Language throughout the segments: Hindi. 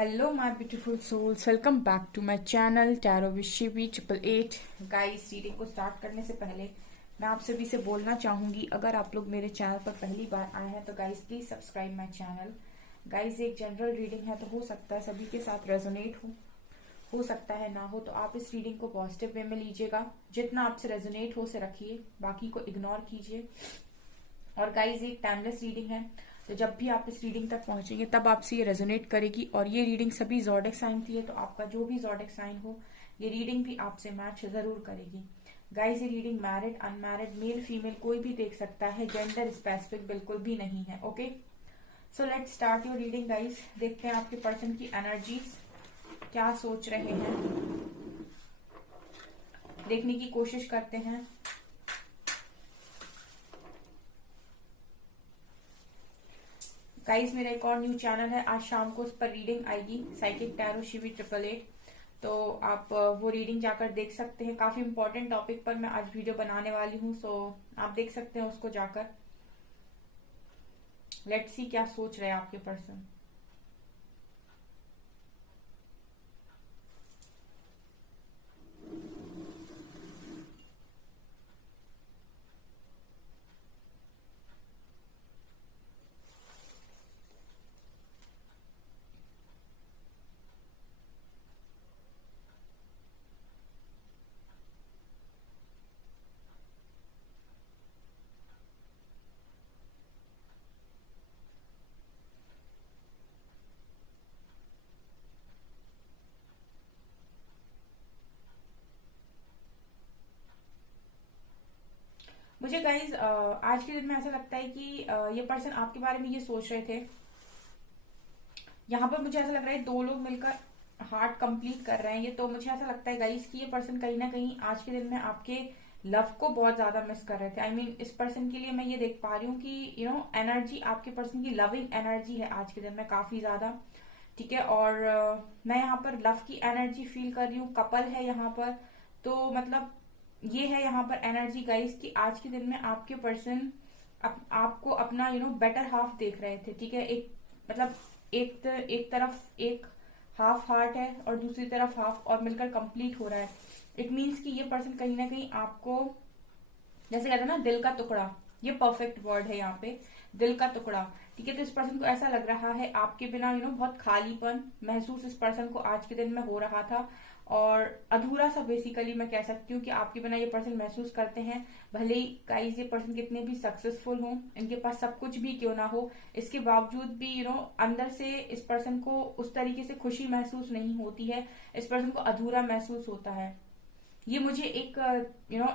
Hello my beautiful souls, welcome back to my channel tarot with Shivi 888। Guys, reading को स्टार्ट करने से पहले मैं आप सभी से बोलना चाहूंगी, अगर आप लोग मेरे चैनल पर पहली बार आए हैं तो guys please subscribe my channel. Guys, एक जनरल रीडिंग है तो हो सकता है सभी के साथ रेजोनेट हो सकता है ना हो, तो आप इस रीडिंग को पॉजिटिव वे में लीजिएगा। जितना आपसे रेजोनेट हो उसे रखिए, बाकी को इग्नोर कीजिए। और गाइज, एक टाइमलेस रीडिंग है, तो जब भी आप इस रीडिंग तक पहुंचेंगे तब आपसे ये रेजोनेट करेगी। और ये रीडिंग सभी जॉडिक साइन की है, तो आपका जो भी जॉडिक साइन हो ये रीडिंग भी आपसे मैच जरूर करेगी। गाइज, ये reading married unmarried male female कोई भी देख सकता है, जेंडर स्पेसिफिक बिल्कुल भी नहीं है। Okay, so let's start your reading guys. देखते हैं आपके पर्सन की एनर्जीज क्या सोच रहे हैं, देखने की कोशिश करते हैं। गाइस, मेरा एक और न्यू चैनल है, आज शाम को उस पर रीडिंग आएगी, साइकिक टैरो शिवी 888। तो आप वो रीडिंग जाकर देख सकते हैं। काफी इंपॉर्टेंट टॉपिक पर मैं आज वीडियो बनाने वाली हूँ, सो आप देख सकते हैं उसको जाकर। लेट्स सी क्या सोच रहे हैं आपके पर्सन। मुझे गाइज आज के दिन में ऐसा लगता है कि ये पर्सन आपके बारे में ये सोच रहे थे। यहाँ पर मुझे ऐसा लग रहा है दो लोग मिलकर हार्ट कंप्लीट कर रहे हैं ये, तो मुझे ऐसा लगता है गाइस कि ये पर्सन कहीं ना कहीं आज के दिन में आपके लव को बहुत ज्यादा मिस कर रहे थे। आई मीन इस पर्सन के लिए मैं ये देख पा रही हूँ कि एनर्जी आपके पर्सन की लविंग एनर्जी है आज के दिन में काफी ज्यादा। ठीक है, और मैं यहाँ पर लव की एनर्जी फील कर रही हूँ, कपल है यहाँ पर। तो मतलब ये है यहाँ पर एनर्जी गाइस कि आज के दिन में आपके पर्सन आपको अपना बेटर हाफ देख रहे थे। ठीक है, एक मतलब एक तरफ एक हाफ हार्ट है और दूसरी तरफ हाफ, और मिलकर कंप्लीट हो रहा है। इट मीन्स कि ये पर्सन कहीं ना कहीं आपको, जैसे कहते हैं ना दिल का टुकड़ा, ये परफेक्ट वर्ड है यहाँ पे, दिल का टुकड़ा। ठीक है, तो इस पर्सन को ऐसा लग रहा है आपके बिना बहुत खालीपन महसूस इस पर्सन को आज के दिन में हो रहा था, और अधूरा सा बेसिकली मैं कह सकती हूँ कि आपके बिना ये पर्सन महसूस करते हैं। भले ही गाइस ये पर्सन कितने भी सक्सेसफुल हों, इनके पास सब कुछ भी क्यों ना हो, इसके बावजूद भी अंदर से इस पर्सन को उस तरीके से खुशी महसूस नहीं होती है, इस पर्सन को अधूरा महसूस होता है। ये मुझे एक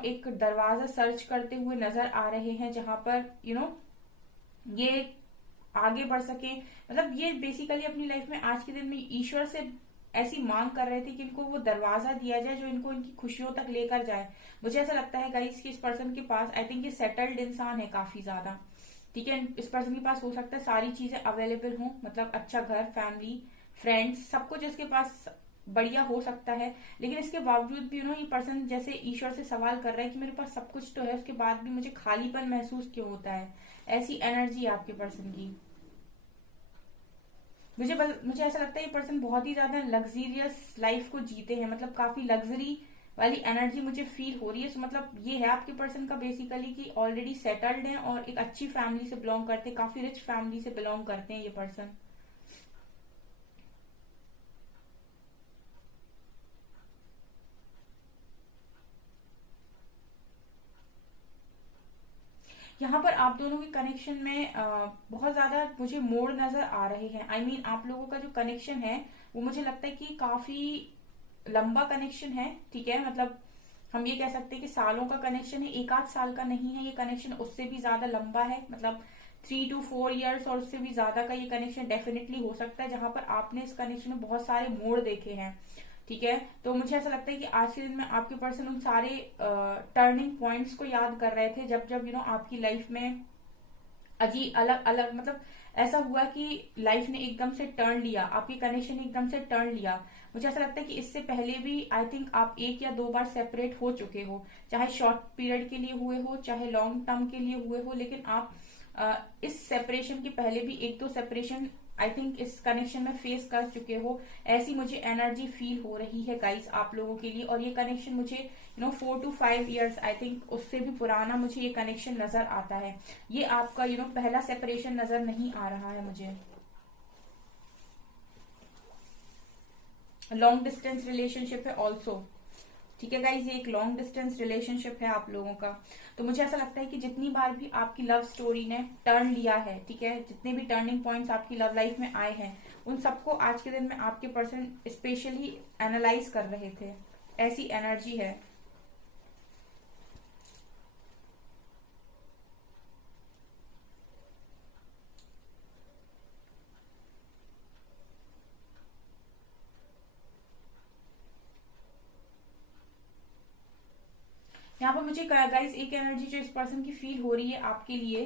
एक दरवाजा सर्च करते हुए नजर आ रहे हैं, जहां पर ये आगे बढ़ सके। मतलब ये बेसिकली अपनी लाइफ में आज के दिन में ईश्वर से ऐसी मांग कर रहे थे कि इनको वो दरवाजा दिया जाए जो इनको इनकी खुशियों तक लेकर जाए। मुझे ऐसा लगता है गाइस कि इस पर्सन के पास, आई थिंक ये सेटल्ड इंसान है काफी ज्यादा। ठीक है, इस पर्सन के पास हो सकता है सारी चीजें अवेलेबल हों, मतलब अच्छा घर, फैमिली, फ्रेंड्स, सब कुछ इसके पास बढ़िया हो सकता है। लेकिन इसके बावजूद भी ये पर्सन जैसे ईश्वर से सवाल कर रहा है कि मेरे पास सब कुछ तो है, उसके बाद भी मुझे खालीपन महसूस क्यों होता है। ऐसी एनर्जी है आपके पर्सन की। मुझे ऐसा लगता है ये पर्सन बहुत ही ज्यादा लग्जीरियस लाइफ को जीते हैं, मतलब काफी लग्जरी वाली एनर्जी मुझे फील हो रही है। मतलब ये है आपके पर्सन का बेसिकली कि ऑलरेडी सेटल्ड हैं और एक अच्छी फैमिली से बिलोंग करते हैं, काफी रिच फैमिली से बिलोंग करते हैं ये पर्सन। यहाँ पर आप दोनों के कनेक्शन में बहुत ज्यादा मुझे मोड़ नजर आ रहे हैं। आई मीन आप लोगों का जो कनेक्शन है वो मुझे लगता है कि काफी लंबा कनेक्शन है। ठीक है, मतलब हम ये कह सकते हैं कि सालों का कनेक्शन है, एक आध साल का नहीं है ये कनेक्शन, उससे भी ज्यादा लंबा है। मतलब 3 to 4 years और उससे भी ज्यादा का ये कनेक्शन डेफिनेटली हो सकता है, जहां पर आपने इस कनेक्शन में बहुत सारे मोड़ देखे हैं। ठीक है, तो मुझे ऐसा लगता है कि आज के दिन में आपके पर्सन उन सारे टर्निंग पॉइंट्स को याद कर रहे थे, जब जब आपकी लाइफ में अजी अलग अलग, मतलब ऐसा हुआ कि लाइफ ने एकदम से टर्न लिया, आपकी कनेक्शन ने एकदम से टर्न लिया। मुझे ऐसा लगता है कि इससे पहले भी आई थिंक आप एक या दो बार सेपरेट हो चुके हो, चाहे शॉर्ट पीरियड के लिए हुए हो चाहे लॉन्ग टर्म के लिए हुए हो, लेकिन आप इस सेपरेशन के पहले भी एक दो सेपरेशन आई थिंक इस कनेक्शन में फेस कर चुके हो, ऐसी मुझे एनर्जी फील हो रही है गाइस आप लोगों के लिए। और ये कनेक्शन मुझे 4 to 5 ईयर्स, आई थिंक उससे भी पुराना मुझे ये कनेक्शन नजर आता है। ये आपका पहला सेपरेशन नजर नहीं आ रहा है मुझे। लॉन्ग डिस्टेंस रिलेशनशिप है ऑल्सो, ठीक है गाइज, ये एक लॉन्ग डिस्टेंस रिलेशनशिप है आप लोगों का। तो मुझे ऐसा लगता है कि जितनी बार भी आपकी लव स्टोरी ने टर्न लिया है, ठीक है, जितने भी टर्निंग पॉइंट्स आपकी लव लाइफ में आए हैं, उन सबको आज के दिन में आपके पर्सन स्पेशली एनालाइज कर रहे थे, ऐसी एनर्जी है। यहाँ पर मुझे गाइस एक एनर्जी जो इस पर्सन की फील हो रही है आपके लिए,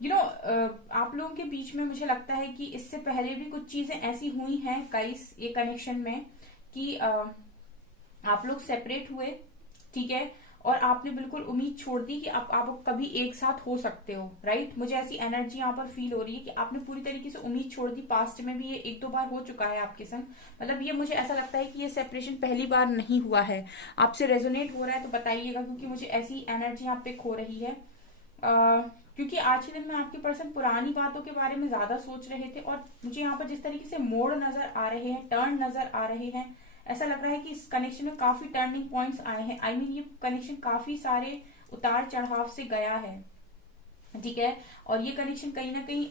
आप लोगों के बीच में मुझे लगता है कि इससे पहले भी कुछ चीजें ऐसी हुई हैं गाइस ये कनेक्शन में कि आप लोग सेपरेट हुए, ठीक है, और आपने बिल्कुल उम्मीद छोड़ दी कि आप कभी एक साथ हो सकते हो, राइट। मुझे ऐसी एनर्जी यहाँ पर फील हो रही है कि आपने पूरी तरीके से उम्मीद छोड़ दी। पास्ट में भी ये एक दो बार हो चुका है आपके संग, मतलब ये मुझे ऐसा लगता है कि ये सेपरेशन पहली बार नहीं हुआ है। आपसे रेजोनेट हो रहा है तो बताइएगा, क्योंकि मुझे ऐसी एनर्जी यहाँ पे खो रही है। क्योंकि आज के दिन में आपके पर्सन पुरानी बातों के बारे में ज्यादा सोच रहे थे, और मुझे यहाँ पर जिस तरीके से मोड़ नजर आ रहे हैं, टर्न नजर आ रहे हैं, ऐसा लग रहा है कि इस कनेक्शन में काफी टर्निंग पॉइंट्स आए हैं। आई मीन ये कनेक्शन काफी सारे उतार चढ़ाव से गया है, ठीक है। और ये कनेक्शन कहीं ना कहीं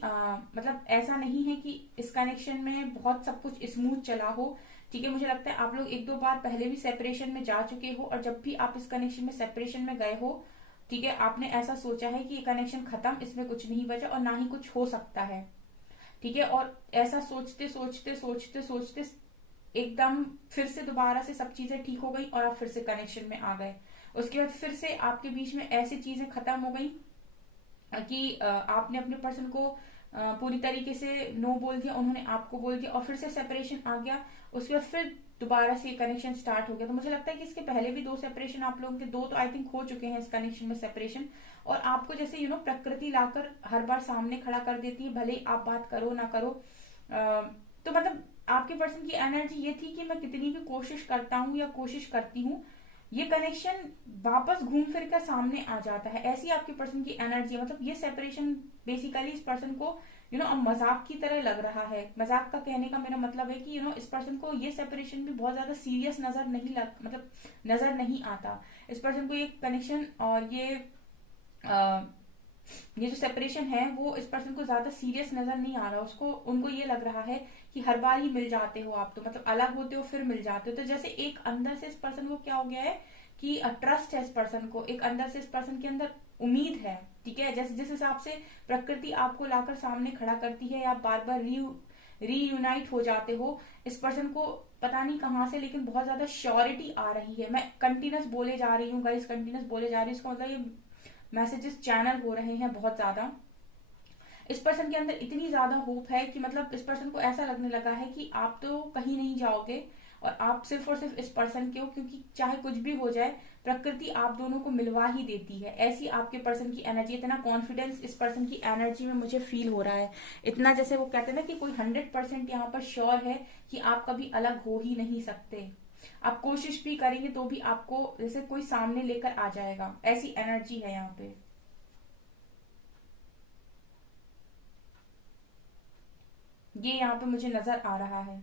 मतलब ऐसा नहीं है कि इस कनेक्शन में बहुत सब कुछ स्मूथ चला हो, ठीक है। मुझे लगता है आप लोग एक दो बार पहले भी सेपरेशन में जा चुके हो, और जब भी आप इस कनेक्शन में सेपरेशन में गए हो, ठीक है, आपने ऐसा सोचा है कि ये कनेक्शन खत्म, इसमें कुछ नहीं बचा और ना ही कुछ हो सकता है, ठीक है। और ऐसा सोचते सोचते सोचते सोचते एकदम फिर से दोबारा से सब चीजें ठीक हो गई और आप फिर से कनेक्शन में आ गए। उसके बाद फिर से आपके बीच में ऐसी चीजें खत्म हो गई कि आपने अपने पर्सन को पूरी तरीके से नो बोल दिया, उन्होंने आपको बोल दिया, और फिर से सेपरेशन आ गया। उसके बाद फिर दोबारा से कनेक्शन स्टार्ट हो गया। तो मुझे लगता है कि इसके पहले भी दो सेपरेशन आप लोगों के, दो तो आई थिंक हो चुके हैं इस कनेक्शन में सेपरेशन। और आपको जैसे प्रकृति लाकर हर बार सामने खड़ा कर देती है, भले आप बात करो ना करो। तो मतलब आपके पर्सन की एनर्जी ये थी कि मैं कितनी भी कोशिश करता हूँ या कोशिश करती हूँ, ये कनेक्शन वापस घूम फिर कर सामने आ जाता है, ऐसी आपके पर्सन की एनर्जी है। मतलब ये सेपरेशन बेसिकली इस पर्सन को अब मजाक की तरह लग रहा है। मजाक का कहने का मेरा मतलब है कि इस पर्सन को ये सेपरेशन भी बहुत ज्यादा सीरियस नजर नहीं आता। इस पर्सन को ये कनेक्शन और ये जो सेपरेशन है वो इस पर्सन को ज्यादा सीरियस नजर नहीं आ रहा। उनको ये लग रहा है कि हर बार ही मिल जाते हो आप, तो मतलब अलग होते हो फिर मिल जाते हो। तो जैसे एक अंदर से इस पर्सन को क्या हो गया है कि ट्रस्ट है इस पर्सन को, एक अंदर से इस पर्सन के अंदर उम्मीद है, ठीक है। जैसे जिस हिसाब से प्रकृति आपको लाकर सामने खड़ा करती है, या बार बार रीयूनाइट हो जाते हो, इस पर्सन को पता नहीं कहां से लेकिन बहुत ज्यादा श्योरिटी आ रही है। मैं कंटिन्यूस बोले जा रही हूँ गाइस, कंटिन्यूस बोले जा रही हूँ, इसका मतलब ये मैसेजेस चैनल हो रहे हैं बहुत ज्यादा। इस पर्सन के अंदर इतनी ज्यादा होप है कि मतलब इस पर्सन को ऐसा लगने लगा है कि आप तो कहीं नहीं जाओगे और आप सिर्फ और सिर्फ इस पर्सन के हो, क्योंकि चाहे कुछ भी हो जाए प्रकृति आप दोनों को मिलवा ही देती है। ऐसी आपके पर्सन की एनर्जी, इतना कॉन्फिडेंस इस पर्सन की एनर्जी में मुझे फील हो रहा है। इतना जैसे वो कहते हैं ना कि कोई 100% यहाँ पर श्योर है कि आप कभी अलग हो ही नहीं सकते। आप कोशिश भी करेंगे तो भी आपको जैसे कोई सामने लेकर आ जाएगा, ऐसी एनर्जी है यहाँ पे। ये यहाँ पे मुझे नजर आ रहा है।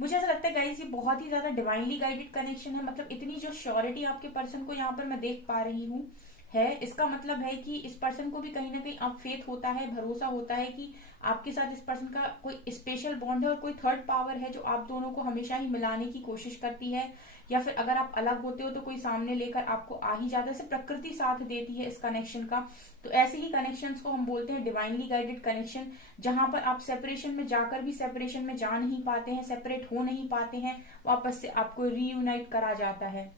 मुझे ऐसा लगता है गाइस ये बहुत ही ज्यादा डिवाइनली गाइडेड कनेक्शन है। मतलब इतनी जो श्योरिटी आपके पर्सन को यहाँ पर मैं देख पा रही हूँ है, इसका मतलब है कि इस पर्सन को भी कहीं ना कहीं अब फेथ होता है, भरोसा होता है कि आपके साथ इस पर्सन का कोई स्पेशल बॉन्ड है और कोई थर्ड पावर है जो आप दोनों को हमेशा ही मिलाने की कोशिश करती है। या फिर अगर आप अलग होते हो तो कोई सामने लेकर आपको आ ही जाता है, जैसे प्रकृति साथ देती है इस कनेक्शन का। तो ऐसे ही कनेक्शंस को हम बोलते हैं डिवाइनली गाइडेड कनेक्शन, जहां पर आप सेपरेशन में जाकर भी सेपरेशन में जा नहीं पाते हैं, सेपरेट हो नहीं पाते हैं, वापस से आपको रीयूनाइट करा जाता है।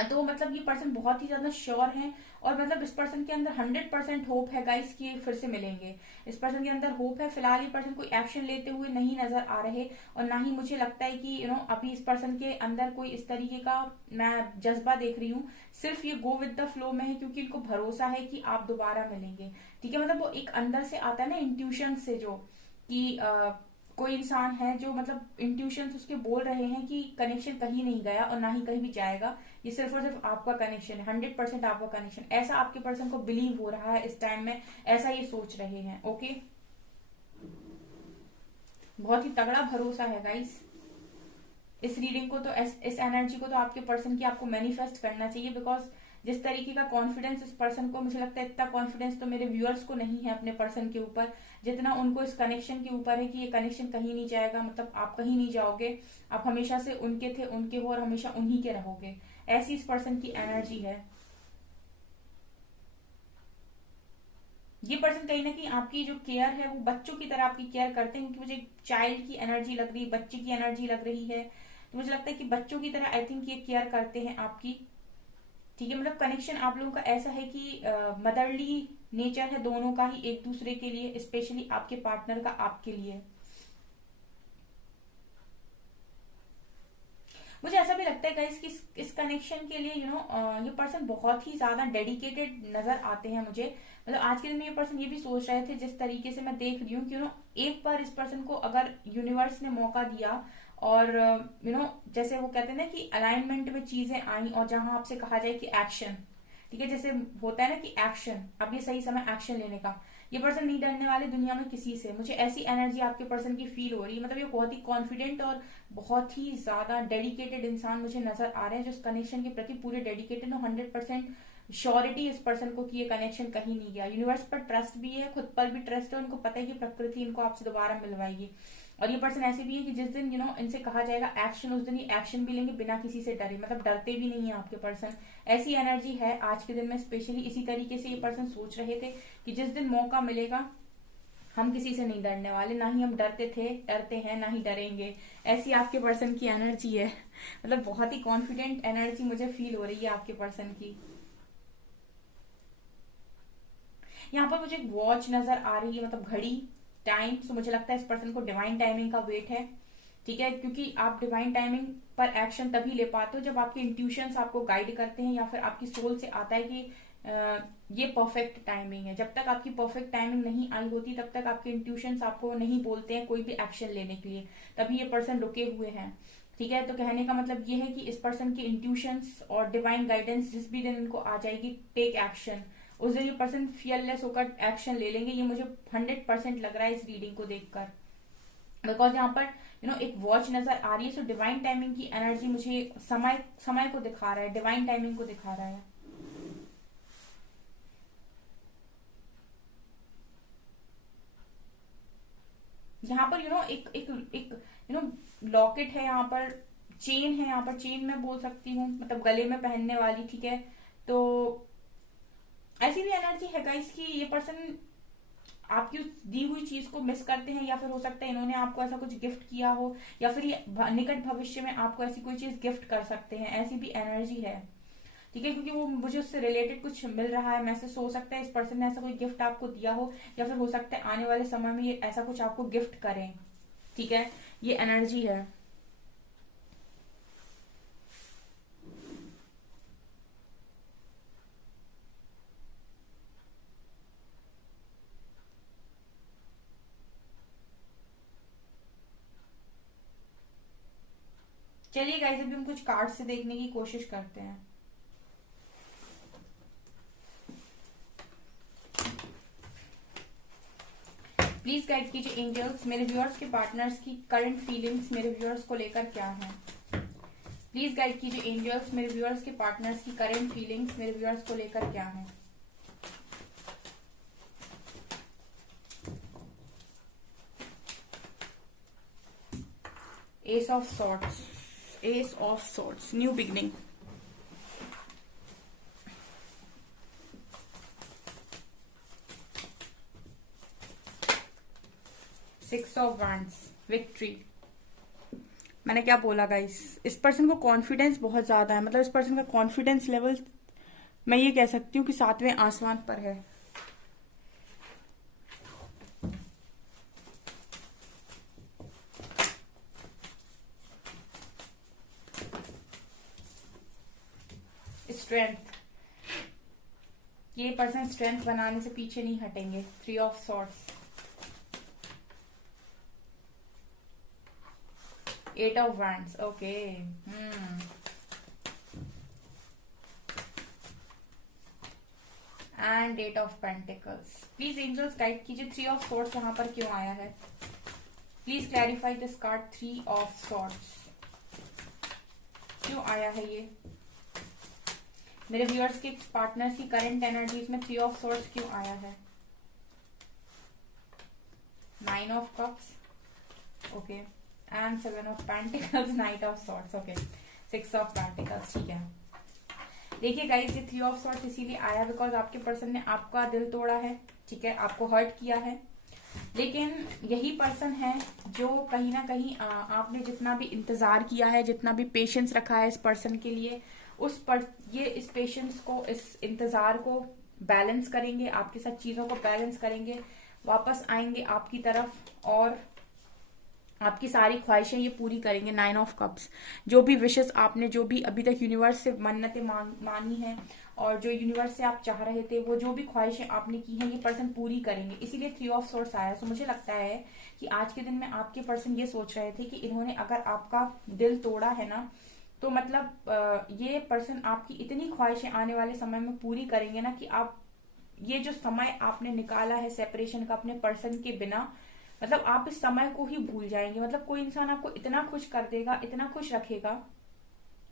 तो मतलब ये पर्सन बहुत ही ज्यादा श्योर है, और मतलब इस पर्सन के अंदर 100% होप है गाइस कि ये फिर से मिलेंगे। इस पर्सन के अंदर होप है। फिलहाल ये पर्सन कोई एक्शन लेते हुए नहीं नजर आ रहे, और ना ही मुझे लगता है कि अभी इस पर्सन के अंदर कोई इस तरीके का मैं जज्बा देख रही हूँ। सिर्फ ये गो विद द फ्लो में है, क्योंकि इनको भरोसा है कि आप दोबारा मिलेंगे। ठीक है, मतलब वो एक अंदर से आता है ना, इंट्यूशन से, जो कि कोई इंसान है जो मतलब इंट्यूशन उसके बोल रहे हैं कि कनेक्शन कहीं नहीं गया और ना ही कहीं भी जाएगा, ये सिर्फ और सिर्फ आपका कनेक्शन है, 100% आपका कनेक्शन, ऐसा आपके पर्सन को बिलीव हो रहा है इस टाइम में, ऐसा ये सोच रहे हैं। ओके, बहुत ही तगड़ा भरोसा है गाइस। इस रीडिंग को तो इस एनर्जी को तो आपके पर्सन की आपको मैनिफेस्ट करना चाहिए, बिकॉज जिस तरीके का कॉन्फिडेंस इस पर्सन को, मुझे लगता है इतना कॉन्फिडेंस तो मेरे व्यूअर्स को नहीं है अपने पर्सन के ऊपर, जितना उनको इस कनेक्शन के ऊपर है कि ये कनेक्शन कहीं नहीं जाएगा, मतलब आप कहीं नहीं जाओगे, आप हमेशा से उनके थे, उनके हो, और हमेशा उन्हीं के रहोगे। ऐसी इस पर्सन की एनर्जी है। ये पर्सन कहीं ना कहीं आपकी जो केयर है वो बच्चों की तरह आपकी केयर करते हैं, क्योंकि मुझे चाइल्ड की एनर्जी लग रही है, बच्चे की एनर्जी लग रही है, तो मुझे लगता है कि बच्चों की तरह आई थिंक ये केयर करते हैं आपकी। ठीक है, मतलब कनेक्शन आप लोगों का ऐसा है कि मदरली नेचर है दोनों का ही एक दूसरे के लिए, स्पेशली आपके पार्टनर का आपके लिए। मुझे ऐसा भी लगता है गाइस कि इस कनेक्शन के लिए ये पर्सन बहुत ही ज्यादा डेडिकेटेड नजर आते हैं मुझे। मतलब आज के दिन में ये पर्सन ये भी सोच रहे थे, जिस तरीके से मैं देख रही हूँ कि एक बार इस पर्सन को अगर यूनिवर्स ने मौका दिया, और जैसे वो कहते हैं ना कि अलाइनमेंट में चीजें आई, और जहां आपसे कहा जाए कि एक्शन, ठीक है, जैसे होता है ना कि एक्शन, अब ये सही समय एक्शन लेने का, ये पर्सन नहीं डरने वाले दुनिया में किसी से। मुझे ऐसी एनर्जी आपके पर्सन की फील हो रही है, मतलब ये बहुत ही कॉन्फिडेंट और बहुत ही ज्यादा डेडिकेटेड इंसान मुझे नजर आ रहे हैं, जो इस कनेक्शन के प्रति पूरे डेडिकेटेड हो, 100% श्योरिटी इस पर्सन को कि ये कनेक्शन कहीं नहीं गया। यूनिवर्स पर ट्रस्ट भी है, खुद पर भी ट्रस्ट है, उनको पता है कि प्रकृति इनको आपसे दोबारा मिलवाएगी। और ये पर्सन ऐसे भी है कि जिस दिन इनसे कहा जाएगा एक्शन, उस दिन ये एक्शन भी लेंगे बिना किसी से डरे, मतलब डरते भी नहीं है आपके पर्सन। ऐसी एनर्जी है आज के दिन में, स्पेशली इसी तरीके से ये पर्सन सोच रहे थे कि जिस दिन मौका मिलेगा हम किसी से नहीं डरने वाले, ना ही हम डरते थे, डरते हैं, ना ही डरेंगे। ऐसी आपके पर्सन की एनर्जी है। मतलब बहुत ही कॉन्फिडेंट एनर्जी मुझे फील हो रही है आपके पर्सन की। यहाँ पर मुझे एक वॉच नजर आ रही है, मतलब घड़ी, टाइम। सो मुझे लगता है इस पर्सन को डिवाइन टाइमिंग का वेट है। ठीक है, क्योंकि आप डिवाइन टाइमिंग पर एक्शन तभी ले पाते हो जब आपके इंट्यूशंस आपको गाइड करते हैं, या फिर आपकी सोल से आता है कि ये परफेक्ट टाइमिंग है। जब तक आपकी परफेक्ट टाइमिंग नहीं आई होती, तब तक आपके इंट्यूशंस आपको नहीं बोलते हैं कोई भी एक्शन लेने के लिए, तभी ये पर्सन रुके हुए हैं। ठीक है, तो कहने का मतलब ये है कि इस पर्सन के इंट्यूशंस और डिवाइन गाइडेंस जिस भी दिन इनको आ जाएगी, टेक एक्शन, उस दिन ये पर्सन फियरलेस होकर एक्शन ले लेंगे। ये मुझे 100% लग रहा है इस रीडिंग को देखकर, बिकॉज यहाँ पर एक वॉच नजर आ रही है। सो डिवाइन टाइमिंग की एनर्जी मुझे समय समय को दिखा रहा है, डिवाइन टाइमिंग को दिखा रहा है। यहाँ पर एक एक एक लॉकेट है, यहाँ पर चेन है, यहाँ पर चेन मैं बोल सकती हूँ, मतलब गले में पहनने वाली। ठीक है, तो ऐसी भी एनर्जी है गाइस कि ये पर्सन आपकी उस दी हुई चीज को मिस करते हैं, या फिर हो सकता है इन्होंने आपको ऐसा कुछ गिफ्ट किया हो, या फिर ये निकट भविष्य में आपको ऐसी कोई चीज गिफ्ट कर सकते हैं, ऐसी भी एनर्जी है। ठीक है, क्योंकि वो मुझे उससे रिलेटेड कुछ मिल रहा है मैसेज। हो सकता है इस पर्सन ने ऐसा कोई गिफ्ट आपको दिया हो, या फिर हो सकता है आने वाले समय में ये ऐसा कुछ आपको गिफ्ट करें। ठीक है, ये एनर्जी है। चलिए गाइस, अभी हम कुछ कार्ड से देखने की कोशिश करते हैं। प्लीज गाइड कीजिए एंजल्स, मेरे व्यूअर्स के पार्टनर्स की करंट फीलिंग्स मेरे व्यूअर्स को लेकर क्या है। प्लीज गाइड कीजिए एंजल्स, मेरे व्यूअर्स के पार्टनर्स की करंट फीलिंग्स मेरे व्यूअर्स को लेकर क्या है। Ace of swords, ace of swords, new beginning. Six of wands, victory. मैंने क्या बोला गाइस, इस पर्सन को कॉन्फिडेंस बहुत ज्यादा है, मतलब इस पर्सन का कॉन्फिडेंस लेवल मैं ये कह सकती हूँ कि 7वें आसमान पर है। स्ट्रेंथ, ये पर्सन स्ट्रेंथ बनाने से पीछे नहीं हटेंगे। 3 of swords, 8 of wands, okay. And 8 of pentacles. Please angels guide कीजिए 3 ऑफ सॉर्ड्स यहाँ पर क्यों आया है। Please clarify this card 3 of swords, क्यों आया है ये। मेरे व्यूअर्स के पार्टनर्स की करंट एनर्जीज में 3 ऑफ सॉर्ड्स क्यों आया है। 9 of cups, okay, and 7 of pentacles, 9 of swords, okay, 6 of pentacles, ठीक है। देखिए गाइस, ये 3 ऑफ सॉर्ड्स इसीलिए आया बिकॉज आपके पर्सन ने आपका दिल तोड़ा है, ठीक है, आपको हर्ट किया है। लेकिन यही पर्सन है जो कहीं ना कहीं आपने जितना भी इंतजार किया है, जितना भी पेशेंस रखा है इस पर्सन के लिए, ये इस पेशेंस को, इस इंतजार को बैलेंस करेंगे, आपके साथ चीजों को बैलेंस करेंगे, वापस आएंगे आपकी तरफ और आपकी सारी ख्वाहिशें ये पूरी करेंगे। 9 ऑफ कप्स, जो भी विशेस आपने, जो भी अभी तक यूनिवर्स से मन्नतें मानी हैं और जो यूनिवर्स से आप चाह रहे थे, वो जो भी ख्वाहिशें आपने की हैं ये पर्सन पूरी करेंगे, इसीलिए 3 ऑफ सॉर्ड्स आया। तो मुझे लगता है कि आज के दिन में आपके पर्सन ये सोच रहे थे कि इन्होंने अगर आपका दिल तोड़ा है ना, तो मतलब ये पर्सन आपकी इतनी ख्वाहिशें आने वाले समय में पूरी करेंगे ना कि आप ये जो समय आपने निकाला है सेपरेशन का अपने पर्सन के बिना, मतलब आप इस समय को ही भूल जाएंगे। मतलब कोई इंसान आपको इतना खुश कर देगा, इतना खुश रखेगा।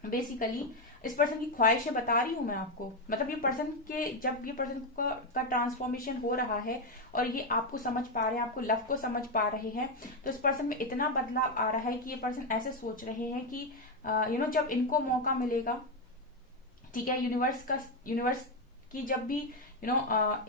बेसिकली इस पर्सन की ख्वाहिशें बता रही हूं मैं आपको, मतलब ये पर्सन के, जब ये पर्सन का ट्रांसफॉर्मेशन हो रहा है और ये आपको समझ पा रहे हैं, आपको लव को समझ पा रहे हैं, तो इस पर्सन में इतना बदलाव आ रहा है कि ये पर्सन ऐसे सोच रहे हैं कि जब इनको मौका मिलेगा, ठीक है, यूनिवर्स की जब भी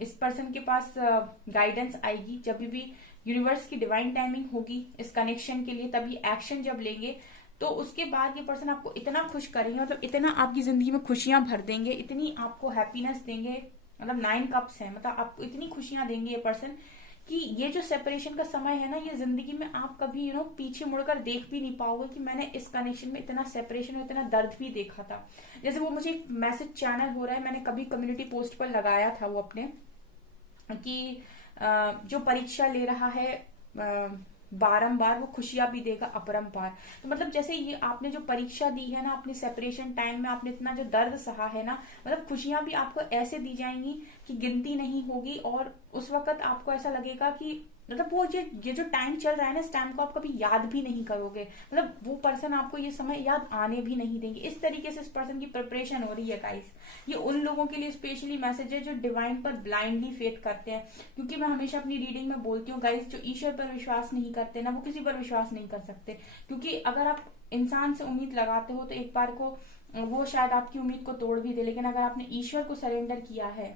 इस पर्सन के पास गाइडेंस आएगी, जब भी यूनिवर्स की डिवाइन टाइमिंग होगी इस कनेक्शन के लिए, तभी एक्शन जब लेंगे, तो उसके बाद ये पर्सन आपको इतना खुश करेंगे, मतलब इतना आपकी जिंदगी में खुशियां भर देंगे, इतनी आपको हैप्पीनेस देंगे। मतलब 9 कप्स है, मतलब आपको इतनी खुशियां देंगे ये पर्सन कि ये जो सेपरेशन का समय है ना, ये जिंदगी में आप कभी पीछे मुड़कर देख भी नहीं पाओगे कि मैंने इस कनेक्शन में इतना सेपरेशन और इतना दर्द भी देखा था। जैसे वो मुझे एक मैसेज चैनल हो रहा है, मैंने कभी कम्युनिटी पोस्ट पर लगाया था वो अपने, कि जो परीक्षा ले रहा है बारंबार, वो खुशियां भी देगा अपरंपार। तो मतलब जैसे ये आपने जो परीक्षा दी है ना अपने सेपरेशन टाइम में, आपने इतना जो दर्द सहा है ना, मतलब खुशियां भी आपको ऐसे दी जाएंगी कि गिनती नहीं होगी, और उस वक्त आपको ऐसा लगेगा कि मतलब वो ये जो टाइम चल रहा है ना, इस टाइम को आप कभी याद भी नहीं करोगे, मतलब वो पर्सन आपको ये समय याद आने भी नहीं देंगे। इस तरीके से इस पर्सन की प्रिपरेशन हो रही है गाइस। ये उन लोगों के लिए स्पेशली मैसेज है जो डिवाइन पर ब्लाइंडली फेथ करते हैं, क्योंकि मैं हमेशा अपनी रीडिंग में बोलती हूँ गाइस, जो ईश्वर पर विश्वास नहीं करते ना, वो किसी पर विश्वास नहीं कर सकते। क्योंकि अगर आप इंसान से उम्मीद लगाते हो तो एक बार को वो शायद आपकी उम्मीद को तोड़ भी दे, लेकिन अगर आपने ईश्वर को सरेंडर किया है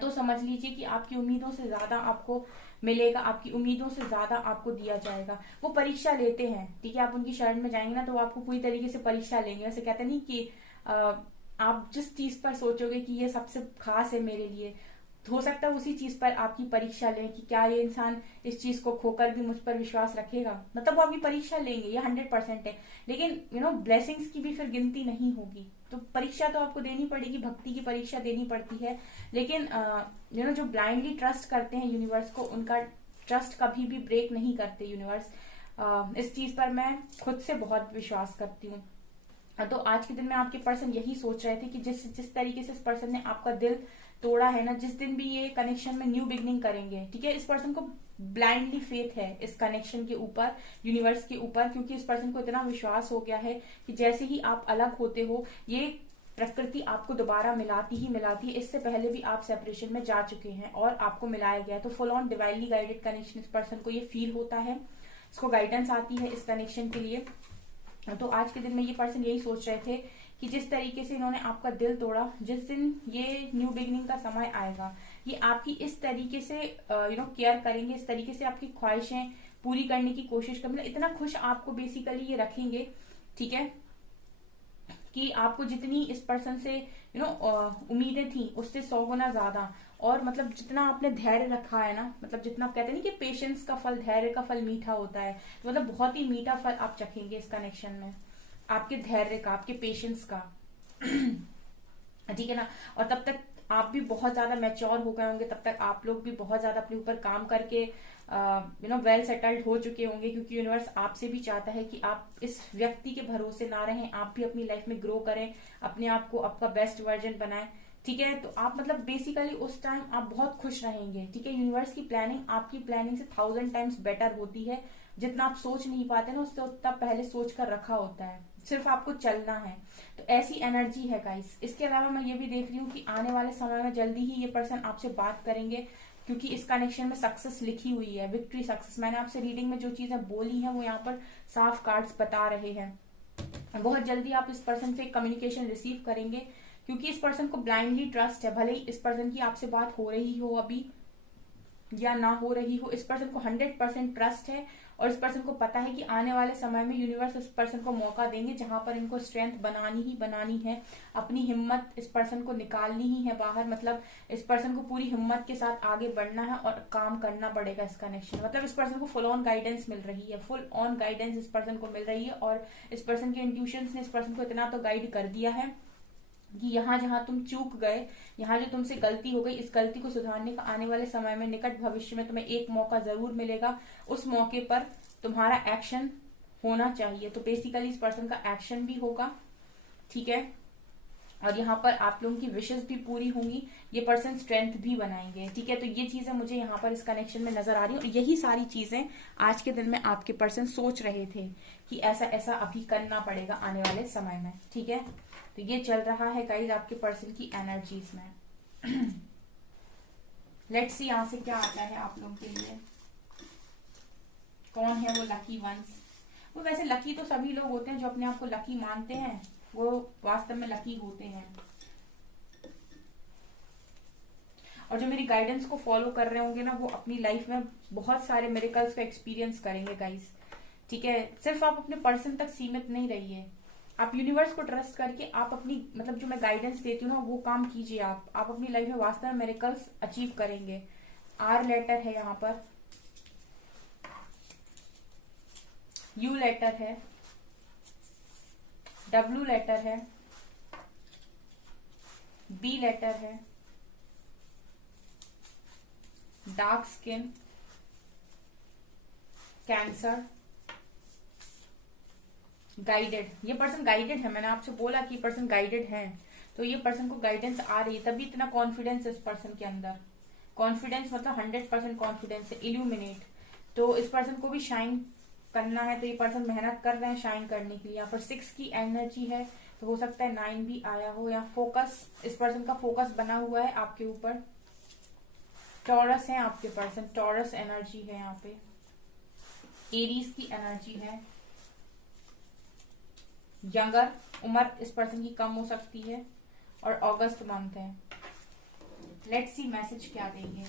तो समझ लीजिए कि आपकी उम्मीदों से ज्यादा आपको मिलेगा, आपकी उम्मीदों से ज्यादा आपको दिया जाएगा। वो परीक्षा लेते हैं, ठीक है, आप उनकी शरण में जाएंगे ना तो वो आपको पूरी तरीके से परीक्षा लेंगे। वैसे कहते नहीं कि आप जिस चीज पर सोचोगे कि ये सबसे खास है मेरे लिए, हो सकता है उसी चीज पर आपकी परीक्षा लें कि क्या ये इंसान इस चीज को खोकर भी मुझ पर विश्वास रखेगा। मतलब वो आपकी परीक्षा लेंगे, ये 100% है। लेकिन ब्लेसिंग्स की भी फिर गिनती नहीं होगी, तो परीक्षा तो आपको देनी पड़ेगी, भक्ति की परीक्षा देनी पड़ती है। लेकिन जो ब्लाइंडली ट्रस्ट करते हैं यूनिवर्स को, उनका ट्रस्ट कभी भी ब्रेक नहीं करते यूनिवर्स। इस चीज पर मैं खुद से बहुत विश्वास करती हूँ। तो आज के दिन में आपके पर्सन यही सोच रहे थे कि जिस तरीके से इस पर्सन ने आपका दिल तोड़ा है ना, जिस दिन भी ये कनेक्शन में न्यू बिगनिंग करेंगे, ठीक है, इस पर्सन को ब्लाइंडली फेथ है इस कनेक्शन के ऊपर, यूनिवर्स के ऊपर, क्योंकि इस पर्सन को इतना विश्वास हो गया है कि जैसे ही आप अलग होते हो, ये प्रकृति आपको दोबारा मिलाती ही मिलाती है। इससे पहले भी आप सेपरेशन में जा चुके हैं और आपको मिलाया गया है। तो full on divinely guided connection इस पर्सन को ये फील होता है, इसको गाइडेंस आती है इस कनेक्शन के लिए। तो आज के दिन में ये पर्सन यही सोच रहे थे कि जिस तरीके से इन्होंने आपका दिल तोड़ा, जिस दिन ये न्यू बिगनिंग का समय आएगा, ये आपकी इस तरीके से केयर करेंगे, इस तरीके से आपकी ख्वाहिशें पूरी करने की कोशिश कर, मतलब इतना खुश आपको बेसिकली ये रखेंगे, ठीक है, कि आपको जितनी इस पर्सन से उम्मीदें थी उससे 100 गुना ज्यादा, और मतलब जितना आपने धैर्य रखा है ना, मतलब जितना आप कहते हैं ना कि पेशेंस का फल, धैर्य का फल मीठा होता है, तो मतलब बहुत ही मीठा फल आप चखेंगे इस कनेक्शन में, आपके धैर्य का, आपके पेशेंस का। ठीक है ना। और तब तक आप भी बहुत ज्यादा मैच्योर हो गए होंगे, तब तक आप लोग भी बहुत ज्यादा अपने ऊपर काम करके वेल सेटल्ड हो चुके होंगे, क्योंकि यूनिवर्स आपसे भी चाहता है कि आप इस व्यक्ति के भरोसे ना रहें, आप भी अपनी लाइफ में ग्रो करें, अपने आप को आपका बेस्ट वर्जन बनाएं। ठीक है, तो आप मतलब बेसिकली उस टाइम आप बहुत खुश रहेंगे। ठीक है, यूनिवर्स की प्लानिंग आपकी प्लानिंग से 1000 टाइम्स बेटर होती है। जितना आप सोच नहीं पाते ना, उससे उतना पहले सोच कर रखा होता है, सिर्फ आपको चलना है। तो ऐसी एनर्जी है गाइस। इसके अलावा मैं ये भी देख रही हूँ कि आने वाले समय में जल्दी ही ये पर्सन आपसे बात करेंगे, क्योंकि इस कनेक्शन में सक्सेस लिखी हुई है, विक्ट्री सक्सेस। मैंने आपसे रीडिंग में जो चीजें बोली हैं वो यहाँ पर साफ कार्ड्स बता रहे हैं। बहुत जल्दी आप इस पर्सन से कम्युनिकेशन रिसीव करेंगे, क्योंकि इस पर्सन को ब्लाइंडली ट्रस्ट है। भले ही इस पर्सन की आपसे बात हो रही हो अभी या ना हो रही हो, इस पर्सन को 100% ट्रस्ट है, और इस पर्सन को पता है कि आने वाले समय में यूनिवर्स इस पर्सन को मौका देंगे जहां पर इनको स्ट्रेंथ बनानी ही बनानी है, अपनी हिम्मत इस पर्सन को निकालनी ही है बाहर। मतलब इस पर्सन को पूरी हिम्मत के साथ आगे बढ़ना है और काम करना पड़ेगा इस कनेक्शन। मतलब इस पर्सन को फुल ऑन गाइडेंस मिल रही है, फुल ऑन गाइडेंस इस पर्सन को मिल रही है, और इस पर्सन के इंट्यूशंस ने इस पर्सन को इतना तो गाइड कर दिया है कि यहाँ जहां तुम चूक गए, यहाँ जो तुमसे गलती हो गई, इस गलती को सुधारने का आने वाले समय में, निकट भविष्य में तुम्हें एक मौका जरूर मिलेगा। उस मौके पर तुम्हारा एक्शन होना चाहिए। तो बेसिकली इस पर्सन का एक्शन भी होगा, ठीक है, और यहाँ पर आप लोगों की विशेष भी पूरी होंगी। ये पर्सन स्ट्रेंथ भी बनाएंगे, ठीक है। तो ये चीजें मुझे यहाँ पर इस कनेक्शन में नजर आ रही है, और यही सारी चीजें आज के दिन में आपके पर्सन सोच रहे थे कि ऐसा ऐसा अभी करना पड़ेगा आने वाले समय में, ठीक है। तो ये चल रहा है गाइज आपके पर्सन की एनर्जीज में। लेट्स सी यहाँ से क्या आता है आप लोगों के लिए। कौन है वो लकी वंस? वो वैसे लकी तो सभी लोग होते हैं, जो अपने आप को लकी मानते हैं वो वास्तव में लकी होते हैं, और जो मेरी गाइडेंस को फॉलो कर रहे होंगे ना, वो अपनी लाइफ में बहुत सारे मिरेकल्स का एक्सपीरियंस करेंगे गाइस, ठीक है। सिर्फ आप अपने पर्सन तक सीमित नहीं रहिए, आप यूनिवर्स को ट्रस्ट करके आप अपनी, मतलब जो मैं गाइडेंस देती हूँ ना, वो काम कीजिए। आप अपनी लाइफ में वास्तव में मिरेकल्स अचीव करेंगे। आर लेटर है यहाँ पर, यू लेटर है, डब्ल्यू लेटर है, बी लेटर है, डार्क स्किन, कैंसर, गाइडेड। ये पर्सन गाइडेड है, मैंने आपसे बोला कि पर्सन गाइडेड है, तो ये पर्सन को गाइडेंस आ रही है, तभी इतना कॉन्फिडेंस है इस पर्सन के अंदर। कॉन्फिडेंस मतलब 100% कॉन्फिडेंस है, इल्यूमिनेट। तो इस पर्सन को भी शाइन करना है, तो ये पर्सन मेहनत कर रहे हैं शाइन करने के लिए। यहाँ पर 6 की एनर्जी है, तो हो सकता है 9 भी आया हो। या फोकस, इस पर्सन का फोकस बना हुआ है आपके ऊपर। टॉरस है आपके पर्सन, टॉरस एनर्जी है यहाँ पे। एरीज की एनर्जी है। यंगर, उम्र इस पर्सन की कम हो सकती है, और अगस्त मंथ है। लेट्स सी मैसेज क्या देंगे।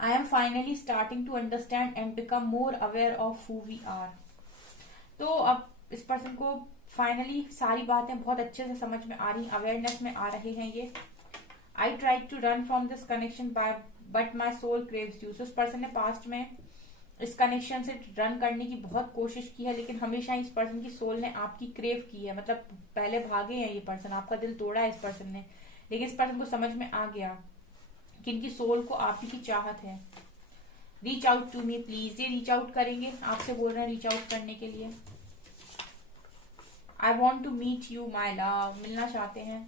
I am finally starting to understand and become more aware of who we are. तो अब इस पर्सन को फाइनली सारी बातें बहुत अच्छे से समझ में आ रही, अवेयरनेस में आ रहे हैं ये। I try to run from this connection by but my soul craves you. इस पर्सन ने पास्ट में इस कनेक्शन से रन करने की बहुत कोशिश की है, लेकिन हमेशा इस पर्सन की सोल ने आपकी क्रेव की है। मतलब पहले भागे हैं ये पर्सन, आपका दिल तोड़ा है इस पर्सन ने, लेकिन इस पर्सन को समझ में आ गया कि इनकी सोल को आप ही की चाहत है। Reach out to me please, ये रीच आउट करेंगे, आपसे बोल रहे हैं रीच आउट करने के लिए। I want to meet you my love, मिलना चाहते हैं।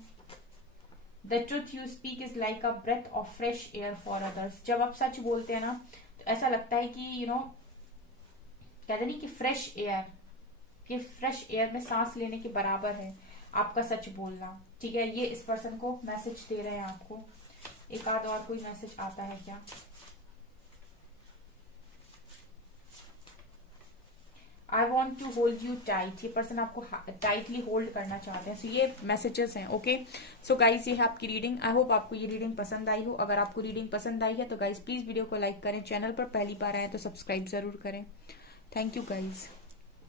The truth you speak is like a breath of fresh air for others. जब आप सच बोलते हैं ना तो ऐसा लगता है कि कहते नहीं कि फ्रेश एयर, कि फ्रेश एयर में सांस लेने के बराबर है आपका सच बोलना। ठीक है, ये इस पर्सन को मैसेज दे रहे हैं आपको। एक आध और कोई मैसेज आता है क्या? I want to hold you tight, ये पर्सन आपको टाइटली होल्ड करना चाहते हैं। सो ये मैसेजेस हैं। ओके, सो गाइज ये है आपकी रीडिंग। आई होप आपको ये रीडिंग पसंद आई हो। अगर आपको रीडिंग पसंद आई है तो गाइज प्लीज वीडियो को लाइक करें, चैनल पर पहली बार आए तो सब्सक्राइब जरूर करें। Thank you guys.